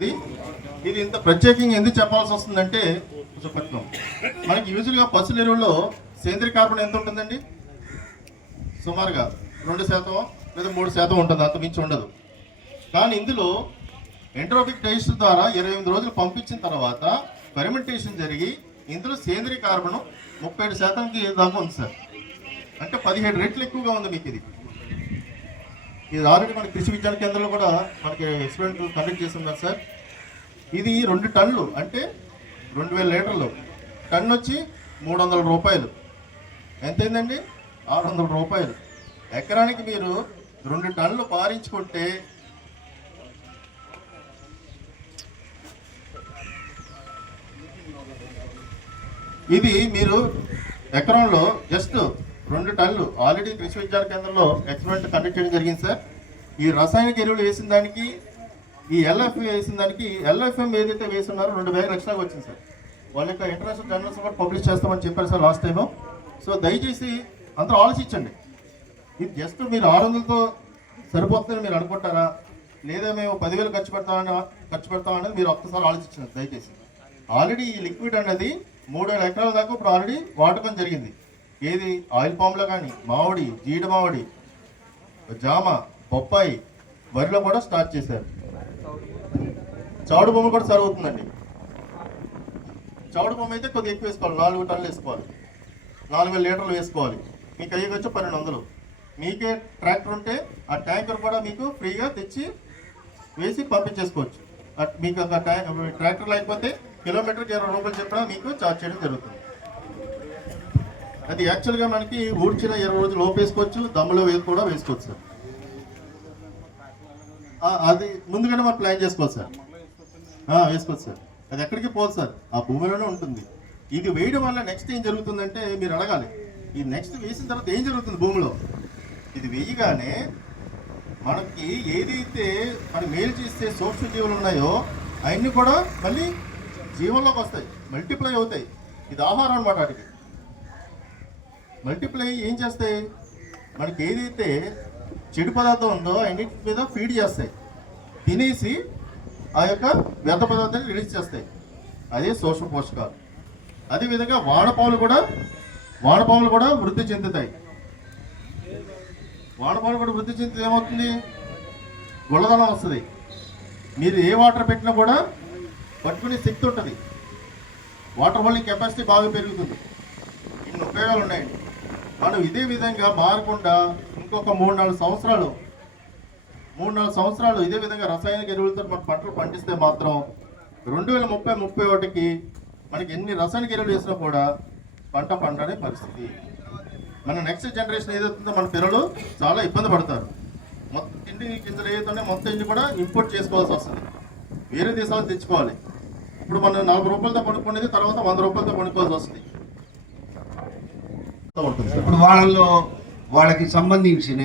ఇది ఇంత ప్రత్యేకంగా ఎందుకు చెప్పాల్సి వస్తుందంటే విశాఖపట్నం మనకి యూజువల్గా పశువుల ఎరువుల్లో సేంద్రియ కార్బన్ ఎంత ఉంటుందండి? సుమారుగా 2% లేదా 3% ఉంటుంది, అంత మించి ఉండదు. కానీ ఇందులో ఎంట్రోపిక్ డైజెషన్ ద్వారా 28 రోజులు పంపించిన తర్వాత ఫెర్మెంటేషన్ జరిగి ఇందులో సేంద్రియ కార్బన్ 37%కి దాకా ఉంది సార్. అంటే 17 రెట్లు ఎక్కువగా ఉంది మీకు. ఇది ఆల్రెడీ మన కృషి విజ్ఞాన కేంద్రంలో కూడా మనకి ఎక్స్పెరిమెంట్ కండక్ట్ చేస్తున్నారు సార్. ఇది 2 టన్నులు అంటే 2000 లీటర్లు. టన్ను వచ్చి 300 రూపాయలు. ఎంతైందండి? 600 రూపాయలు. ఎకరానికి మీరు 2 టన్నులు పారించుకుంటే ఇది మీరు ఎకరంలో జస్ట్ 2 టన్నులు ఆల్రెడీ కృషి విజ్ఞాన కేంద్రంలో ఎక్స్పెరిమెంట్ కండక్ట్ చేయడం జరిగింది సార్. ఈ రసాయనిక ఎరువులు వేసిన దానికి ఈ ఎల్ఎఫ్ వేసిన దానికి ఎల్ఎఫ్ఎం ఏదైతే వేస్తున్నారో 2000 ఎక్స్ట్రాగా వచ్చింది సార్. వాళ్ళ యొక్క ఇంటర్నేషనల్ జర్నల్స్ కూడా పబ్లిష్ చేస్తామని చెప్పారు సార్ లాస్ట్ టైము. సో దయచేసి అందరూ ఆలోచించండి. ఇది జస్ట్ మీరు 600తో సరిపోతుందని మీరు అనుకుంటారా, లేదా మేము 10,000 ఖర్చు పెడతామనేది మీరు ఒక్కసారి ఆలోచించండి దయచేసి. ఆల్రెడీ ఈ లిక్విడ్ అనేది 3,000 ఎకరాల దాకా ఇప్పుడు ఆల్రెడీ వాడకం జరిగింది. ఏది ఆయిల్ పామ్లో కానీ మామిడి, జీడి మామిడి, జామ, బొప్పాయి, వరిలో కూడా స్టార్ట్ చేశారు. చౌడు బొమ్మ కూడా సర్వ్ అవుతుందండి. చౌడు బొమ్మ అయితే కొద్దిగా ఎక్కువ వేసుకోవాలి, 4 టన్నులు వేసుకోవాలి, 4,000 లీటర్లు వేసుకోవాలి. మీకు అయ్యేకి వచ్చి 1200. మీకే ట్రాక్టర్ ఉంటే ఆ ట్యాంకర్ కూడా మీకు ఫ్రీగా తెచ్చి వేసి పంపించేసుకోవచ్చు. మీకు ఒక ట్రాక్టర్ లేకపోతే కిలోమీటర్కి 20 రూపాయలు చెప్పినా మీకు ఛార్జ్ చేయడం జరుగుతుంది. అది యాక్చువల్గా మనకి ఊడ్చిన 20 రోజులు లోపు వేసుకోవచ్చు, దమ్ములో కూడా వేసుకోవచ్చు సార్. అది ముందుగానే మనం ప్లాన్ చేసుకోవాలి సార్. వేసుకోవచ్చు సార్. అది ఎక్కడికి పోదు సార్, ఆ భూమిలోనే ఉంటుంది. ఇది వేయడం వల్ల నెక్స్ట్ ఏం జరుగుతుందంటే మీరు అడగాలి, ఈ నెక్స్ట్ వేసిన తర్వాత ఏం జరుగుతుంది భూమిలో? ఇది వేయగానే మనకి ఏదైతే మనం మేలు చేసే సూక్ష్మ జీవులు ఉన్నాయో అవన్నీ కూడా మళ్ళీ జీవంలోకి వస్తాయి, మల్టిప్లై అవుతాయి. ఇది ఆహారం అన్నమాట. వాటికి మల్టిప్లై ఏం చేస్తాయి? మనకి ఏదైతే చెడు పదార్థం ఉందో అన్నిటి మీద ఫీడ్ చేస్తాయి, తినేసి ఆ యొక్క వ్యర్థ పదార్థాన్ని రిలీజ్ చేస్తాయి. అదే సూక్ష్మ పోషకాలు. అదేవిధంగా వానపాములు కూడా వృద్ధి చెందుతాయి. వానపాములు కూడా వృద్ధి చెందితే ఏమవుతుంది? గుల్లదనం వస్తుంది. మీరు ఏ వాటర్ పెట్టినా కూడా పట్టుకునే శక్తి ఉంటుంది. వాటర్ హోల్డింగ్ కెపాసిటీ బాగా పెరుగుతుంది. ఇన్ని ఉపయోగాలు ఉన్నాయండి. మనం ఇదే విధంగా మారకుండా ఇంకొక 3-4 సంవత్సరాలు ఇదే విధంగా రసాయనిక ఎరువులతో మన పంటలు పండిస్తే మాత్రం 2030-31కి మనకి ఎన్ని రసాయనిక ఎరువులు వేసినా కూడా పంట పండనే పరిస్థితి. మన నెక్స్ట్ జనరేషన్ ఏదవుతుందో మన పిల్లలు చాలా ఇబ్బంది పడతారు. మొత్తం ఇంటి గింజలు ఏదైతే మొత్తం ఇంటి కూడా ఇంపోర్ట్ చేసుకోవాల్సి వస్తుంది, వేరే దేశాలను తెచ్చుకోవాలి. ఇప్పుడు మనం 40 రూపాయలతో కొనుక్కునేది తర్వాత 100 రూపాయలతో కొనుక్కోవాల్సి వస్తుంది. ఇప్పుడు వాళ్ళకి సంబంధించిన